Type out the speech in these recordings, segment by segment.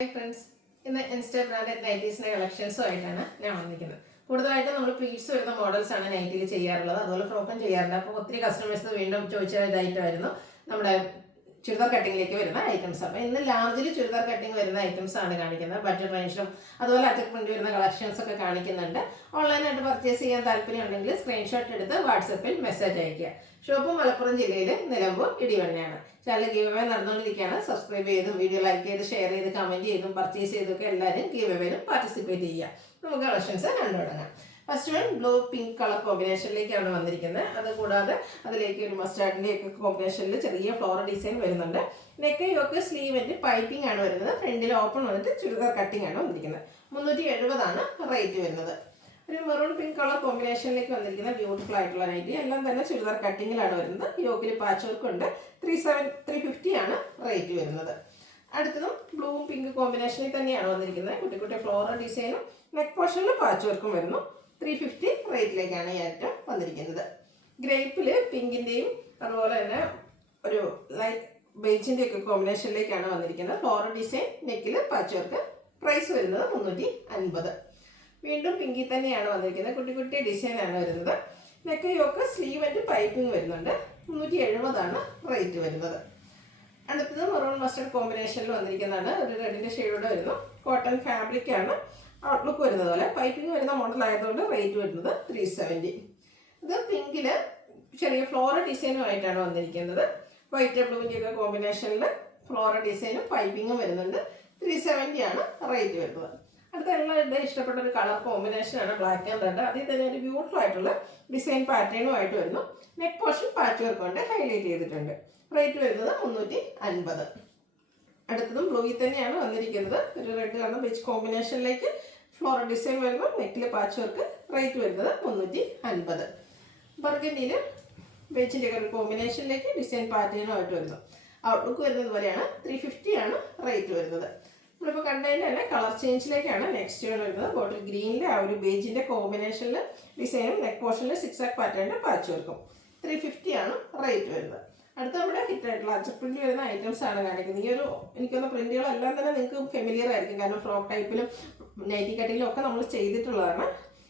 Hi friends, ഇന്ന് insta branded നൈറ്റീസിൻ്റെ കളക്ഷൻസുമായിട്ടാണ് ഞാൻ വന്നിരിക്കുന്നത്. കൂടുതലായിട്ടും നമ്മൾ പ്ലീറ്റ്സ് വരുന്ന മോഡൽസ് ആണ് നൈറ്റിൽ ചെയ്യാറുള്ളത്. അതുപോലെ ഫ്രോക്കും ചെയ്യാറുണ്ട്. അപ്പോൾ ഒത്തിരി കസ്റ്റമേഴ്സ് വീണ്ടും ചോദിച്ചതായിട്ടായിരുന്നു നമ്മുടെ ചുരിദാർ കട്ടിങ്ങിലേക്ക് വരുന്ന ഐറ്റംസ്. അപ്പോൾ ഇന്ന് ലാർജിൽ ചുരിദാർ കട്ടിങ് വരുന്ന ഐറ്റംസ് ആണ് കാണിക്കുന്നത്. ബഡ്ജറ്റ് റേഞ്ചിലും അതുപോലെ അറ്റക് പ്രിന്റ് വരുന്ന കളക്ഷൻസ് ഒക്കെ കാണിക്കുന്നുണ്ട്. ഓൺലൈനായിട്ട് പർച്ചേസ് ചെയ്യാൻ താല്പര്യം ഉണ്ടെങ്കിൽ സ്ക്രീൻഷോട്ട് എടുത്ത് വാട്സപ്പിൽ മെസ്സേജ് അയയ്ക്കുക. ഷോപ്പ് മലപ്പുറം ജില്ലയിൽ നിലമ്പൂർ ഇടിവണ്ണയാണ്. ചാനൽ ഗീവ് അവേ നടന്നുകൊണ്ടിരിക്കുകയാണ്. സബ്സ്ക്രൈബ് ചെയ്തും വീഡിയോ ലൈക്ക് ചെയ്ത് ഷെയർ ചെയ്ത് കമൻറ്റ് ചെയ്തും പർച്ചേസ് ചെയ്തൊക്കെ എല്ലാവരും ഗീവ് അവേയിലും പാർട്ടിസിപ്പേറ്റ് ചെയ്യുക. നമുക്ക് കളക്ഷൻസ് കണ്ടു തുടങ്ങാം. First one blue pink colour കോമ്പിനേഷനിലേക്കാണ് വന്നിരിക്കുന്നത്. അതുകൂടാതെ അതിലേക്ക് ഒരു മസ്റ്റാർഡിൻ്റെ ഒക്കെ കോമ്പിനേഷനിൽ ചെറിയ ഫ്ലോറൽ ഡിസൈൻ വരുന്നുണ്ട്. നെക്ക് യോക്ക് സ്ലീവിൻ്റെ പൈപ്പിംഗ് ആണ് വരുന്നത്. ഫ്രണ്ടിൽ ഓപ്പൺ വന്നിട്ട് ചുരിദാർ കട്ടിംഗ് ആണ് വന്നിരിക്കുന്നത്. 370 റേറ്റ് വരുന്നത്. ഒരു മെറൂൺ പിങ്ക് കളർ കോമ്പിനേഷനിലേക്ക് വന്നിരിക്കുന്ന ബ്യൂട്ടിഫുൾ ആയിട്ടുള്ള നൈറ്റി. എല്ലാം തന്നെ ചുരിദാർ കട്ടിങ്ങിലാണ് വരുന്നത്. യോക്കിൽ പാച്ച് വർക്ക് ഉണ്ട്. 350 ആണ് റേറ്റ് വരുന്നത്. അടുത്തതും ബ്ലൂവും പിങ്ക് കോമ്പിനേഷനിൽ തന്നെയാണ് വന്നിരിക്കുന്നത്. കുട്ടി കുട്ടി ഫ്ലോറൽ ഡിസൈനും നെക്ക് പോർഷനിൽ പാച്ച് വർക്കും വരുന്നു. 350 റേറ്റിലേക്കാണ് ഈ ഐറ്റം വന്നിരിക്കുന്നത്. ഗ്രേപ്പിൽ പിങ്കിൻ്റെയും അതുപോലെ തന്നെ ഒരു ലൈറ്റ് ബേജിൻ്റെ ഒക്കെ കോമ്പിനേഷനിലേക്കാണ് വന്നിരിക്കുന്നത്. ഫ്ലോറൽ ഡിസൈൻ നെക്കിൽ പാച്ച് വർക്ക്. പ്രൈസ് വരുന്നത് 350. വീണ്ടും പിങ്കിൽ തന്നെയാണ് വന്നിരിക്കുന്നത്. കുട്ടി കുട്ടി ഡിസൈനാണ് വരുന്നത്. Neck yoke sleeve and piping വരുന്നുണ്ട്. 370 റേറ്റ് വരുന്നത്. അടുത്തത് മെറൂൺ മസ്റ്റർഡ് കോമ്പിനേഷനിൽ വന്നിരിക്കുന്നതാണ്. ഒരു റെഡിൻ്റെ ഷെയ്ഡോടെ വരുന്നു. കോട്ടൺ ഫാബ്രിക് ആണ് ഔട്ട്ലുക്ക് വരുന്നത് പോലെ. പൈപ്പിംഗ് വരുന്ന മോഡൽ ആയതുകൊണ്ട് റേറ്റ് വരുന്നത് 370. ഇത് പിങ്കിൽ ചെറിയ ഫ്ലോറൽ ഡിസൈനുമായിട്ടാണ് വന്നിരിക്കുന്നത്. വൈറ്റ് ബ്ലൂവിൻ്റെ ഒക്കെ കോമ്പിനേഷനിൽ ഫ്ലോറൽ ഡിസൈനും പൈപ്പിങ്ങും വരുന്നുണ്ട്. 370 ആണ് റേറ്റ് വരുന്നത്. അടുത്ത എല്ലാവരുടെയും ഇഷ്ടപ്പെട്ട ഒരു കളർ കോമ്പിനേഷനാണ് ബ്ലാക്ക് ആൻഡ് റെഡ്. അതിൽ തന്നെ ഒരു ബ്യൂട്ടിഫുൾ ആയിട്ടുള്ള ഡിസൈൻ പാറ്റേണുമായിട്ട് വരുന്നു. നെക്ക് പോർഷൻ പാച്ച് വർക്ക് കൊണ്ട് ഹൈലൈറ്റ് ചെയ്തിട്ടുണ്ട്. റേറ്റ് വരുന്നത് 350. അടുത്തതും ബ്ലൂയിൽ തന്നെയാണ് വന്നിരിക്കുന്നത്. ഒരു റെഡ് കളർ ബീച്ച് കോമ്പിനേഷനിലേക്ക് ഫ്ലോറൽ ഡിസൈൻ വരുന്നു. നെക്കിൽ പാച്ച് വർക്ക്. റേറ്റ് വരുന്നത് 350. ബർഗൻഡിയിൽ ബീച്ചിൻ്റെ ഒരു കോമ്പിനേഷനിലേക്ക് ഡിസൈൻ പാറ്റേണുമായിട്ട് വരുന്നു. ഔട്ട്ലുക്ക് വരുന്നത് പോലെയാണ്. 350 ആണ് റേറ്റ് വരുന്നത്. നമ്മളിപ്പോൾ കണ്ടതിൻ്റെ തന്നെ കളർ ചേഞ്ചിലേക്കാണ് നെക്സ്റ്റ് വരുന്നത്. ബോട്ടിൽ ഗ്രീനിലെ ആ ഒരു ബേജിൻ്റെ കോമ്പിനേഷനിൽ ഡിസൈനും നെക്ക് പോർഷനിൽ 6 ആക്ക് പാറ്റേണിൻ്റെ പാച്ച് വർക്കും. 350 ആണ് റേറ്റ് വരുന്നത്. അടുത്ത നമ്മുടെ ഹിറ്റായിട്ടുള്ള അച്ചപ്രിൻ്റ് വരുന്ന ഐറ്റംസ് ആണ് കാണിക്കുന്നത്. ഈ ഒരു എനിക്കൊന്ന് പ്രിൻറ്റുകളെല്ലാം തന്നെ നിങ്ങൾക്ക് ഫെമിലിയർ ആയിരിക്കും. കാരണം ഫ്രോക്ക് ടൈപ്പിലും നൈറ്റി കട്ടിങ്ങിലും ഒക്കെ നമ്മൾ ചെയ്തിട്ടുള്ളതാണ്.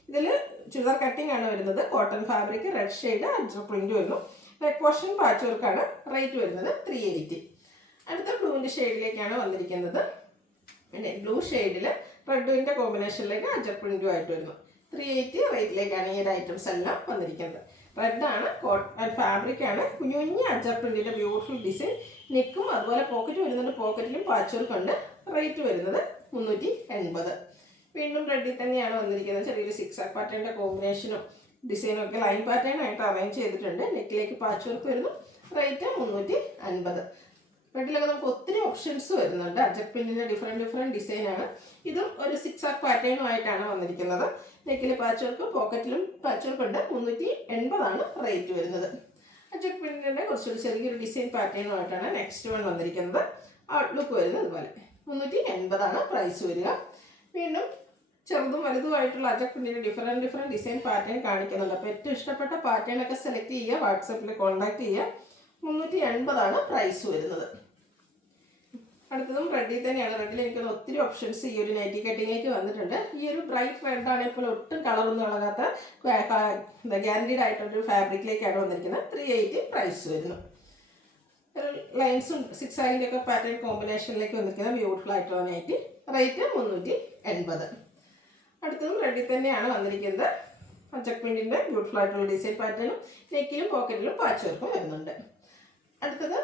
ഇതിൽ ചുരിദാർ കട്ടിംഗ് ആണ് വരുന്നത്. കോട്ടൺ ഫാബ്രിക് റെഡ് ഷെയ്ഡ് അജർ പ്രിൻ്റ് വരുന്നു. നെക്ക് പോർഷൻ പാച്ച് വർക്കാണ്. റേറ്റ് വരുന്നത് 380. അടുത്ത ബ്ലൂവിൻ്റെ ഷെയ്ഡിലേക്കാണ് വന്നിരിക്കുന്നത്. പിന്നെ ബ്ലൂ ഷെയ്ഡിൽ റെഡിൻ്റെ കോമ്പിനേഷനിലേക്ക് അജർ പ്രിൻറ്റും ആയിട്ട് വരുന്നു. 380 റേറ്റിലേക്കാണ് ഈ ഒരു ഐറ്റംസ് എല്ലാം വന്നിരിക്കുന്നത്. റെഡാണ്, കോട്ടൺ ഫാബ്രിക് ആണ്, കുഞ്ഞു കുഞ്ഞ് അജർ പ്രിൻറ്റിൻ്റെ ബ്യൂട്ടിഫുൾ ഡിസൈൻ. നെക്കും അതുപോലെ പോക്കറ്റ് വരുന്നുണ്ട്. പോക്കറ്റിലും പാച്ച് വർക്ക് ഉണ്ട്. റേറ്റ് വരുന്നത് 380. വീണ്ടും റെഡിൽ തന്നെയാണ് വന്നിരിക്കുന്നത്. ചെറിയൊരു 6 ആക്ക് പാറ്റേണിൻ്റെ കോമ്പിനേഷനും ഡിസൈനും ഒക്കെ ലൈൻ പാറ്റേൺ ആയിട്ട് അറേഞ്ച് ചെയ്തിട്ടുണ്ട്. നെക്കിലേക്ക് പാച്ച് വർക്ക് വരുന്നു. റേറ്റ് 350. റെഡിലൊക്കെ നമുക്ക് ഒത്തിരി ഓപ്ഷൻസ് വരുന്നുണ്ട്. അജക് പിന്നിൻ്റെ ഡിഫറെൻറ്റ് ഡിസൈനാണ്. ഇതും ഒരു 6 ആക്ക് പാറ്റേണുമായിട്ടാണ് വന്നിരിക്കുന്നത്. നെക്കിൽ പാച്ച് വർക്ക്, പോക്കറ്റിലും പാച്ച് വർക്ക് ഉണ്ട്. 380 ആണ് റേറ്റ് വരുന്നത്. അജക് പിന്നിൻ്റെ കുറച്ചൊരു ചെറിയൊരു ഡിസൈൻ പാറ്റേണുമായിട്ടാണ് നെക്സ്റ്റ് വൺ വന്നിരിക്കുന്നത്. ഔട്ട്ലുക്ക് വരുന്നത് അതുപോലെ. 380 ആണ് പ്രൈസ് വരിക. വീണ്ടും ചെറുതും വലുതുമായിട്ടുള്ള അജക് പിന്നിൻ്റെ ഡിഫറെൻറ്റ് ഡിസൈൻ പാറ്റേൺ കാണിക്കുന്നുണ്ട്. അപ്പോൾ ഏറ്റവും ഇഷ്ടപ്പെട്ട പാറ്റേണൊക്കെ സെലക്ട് ചെയ്യുക. വാട്സപ്പിൽ കോൺടാക്ട് ചെയ്യുക. 380 ആണ് പ്രൈസ് വരുന്നത്. അടുത്തതും റെഡിൽ തന്നെയാണ്. റെഡിൽ എനിക്ക് ഒത്തിരി ഓപ്ഷൻസ് ഈ ഒരു നൈറ്റി കട്ടിങ്ങിലേക്ക് വന്നിട്ടുണ്ട്. ഈ ഒരു ബ്രൈറ്റ് റെഡ് ആണെങ്കിൽ ഒട്ടും കളറൊന്നും ഇളകാത്ത ഗ്യാരണ്ടീഡ് ആയിട്ടൊരു ഫാബ്രിക്കിലേക്കാണ് വന്നിരിക്കുന്നത്. 380 പ്രൈസ് വരുന്നു. ഒരു ലൈൻസും 6 ആക്കിൻ്റെ ഒക്കെ പാറ്റേൺ കോമ്പിനേഷനിലേക്ക് വന്നിരിക്കുന്ന ബ്യൂട്ടിഫുൾ ആയിട്ടുള്ള നൈറ്റി. റേറ്റ് 380. അടുത്തതും റെഡിൽ തന്നെയാണ് വന്നിരിക്കുന്നത്. അജക് പ്രിന്റിൻ്റെ ബ്യൂട്ടിഫുൾ ആയിട്ടുള്ള ഡിസൈൻ പാറ്റേണും നെക്കിലും പോക്കറ്റിലും പാച്ച് വർക്കും വരുന്നുണ്ട്. അടുത്തത്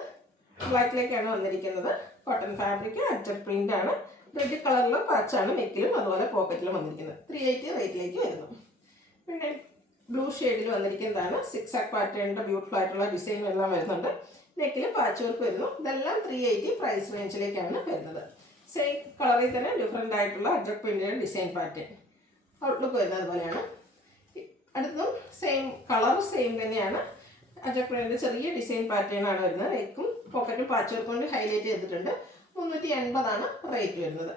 ബ്ലാക്കിലേക്കാണ് വന്നിരിക്കുന്നത്. കോട്ടൺ ഫാബ്രിക് അജക് പ്രിന്റ് ആണ്. റെഡ് കളറിലും പാച്ചാണ് നെക്കിലും അതുപോലെ പോക്കറ്റിലും വന്നിരിക്കുന്നത്. 380 റേറ്റിലേക്ക് വരുന്നു. പിന്നെ ബ്ലൂ ഷെയ്ഡിൽ വന്നിരിക്കുന്നതാണ്. 6 ആക്ക് പാറ്റേണിൻ്റെ ബ്യൂട്ടിഫുൾ ആയിട്ടുള്ള ഡിസൈനും എല്ലാം വരുന്നുണ്ട്. നെക്കിലും പാച്ച് വർക്ക് വരുന്നു. ഇതെല്ലാം 380 പ്രൈസ് റേഞ്ചിലേക്കാണ് വരുന്നത്. സെയിം കളറിൽ തന്നെ ഡിഫറെൻ്റ് ആയിട്ടുള്ള അജക് പ്രിന്റിൻ്റെ ഡിസൈൻ പാറ്റേൺ. ഔട്ട്ലുക്ക് വരുന്നത് പോലെയാണ്. അടുത്തതും സെയിം കളർ സെയിം തന്നെയാണ്. അജക് പ്രിന്റിൻ്റെ ചെറിയ ഡിസൈൻ പാറ്റേൺ ആണ് വരുന്നത്. നെക്കും പോക്കറ്റും പാച്ച് വർക്ക് കൊണ്ട് ഹൈലൈറ്റ് ചെയ്തിട്ടുണ്ട്. 380 ആണ് റേറ്റ് വരുന്നത്.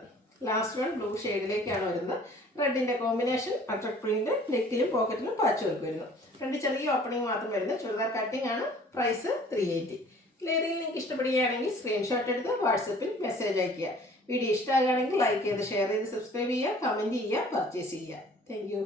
ലാസ്റ്റ് വൺ ബ്ലൂ ഷെയ്ഡിലേക്കാണ് വരുന്നത്. റെഡിൻ്റെ കോമ്പിനേഷൻ അജക് പ്രിന്റ്. നെക്കിലും പോക്കറ്റിലും പാച്ച് വർക്ക് വരുന്നു. രണ്ട് ചെറിയ ഓപ്പണിംഗ് മാത്രം വരുന്നത്. ചുരിദാർ കട്ടിംഗ് ആണ്. പ്രൈസ് 380. ഏതെങ്കിലും നിങ്ങൾക്ക് ഇഷ്ടപ്പെടുകയാണെങ്കിൽ സ്ക്രീൻഷോട്ട് എടുത്ത് വാട്സപ്പിൽ മെസ്സേജ് അയയ്ക്കുക. വീഡിയോ ഇഷ്ടമാകുകയാണെങ്കിൽ ലൈക്ക് ചെയ്ത് ഷെയർ ചെയ്ത് സബ്സ്ക്രൈബ് ചെയ്യുക, കമൻറ്റ് ചെയ്യുക, പർച്ചേസ് ചെയ്യുക. Thank you.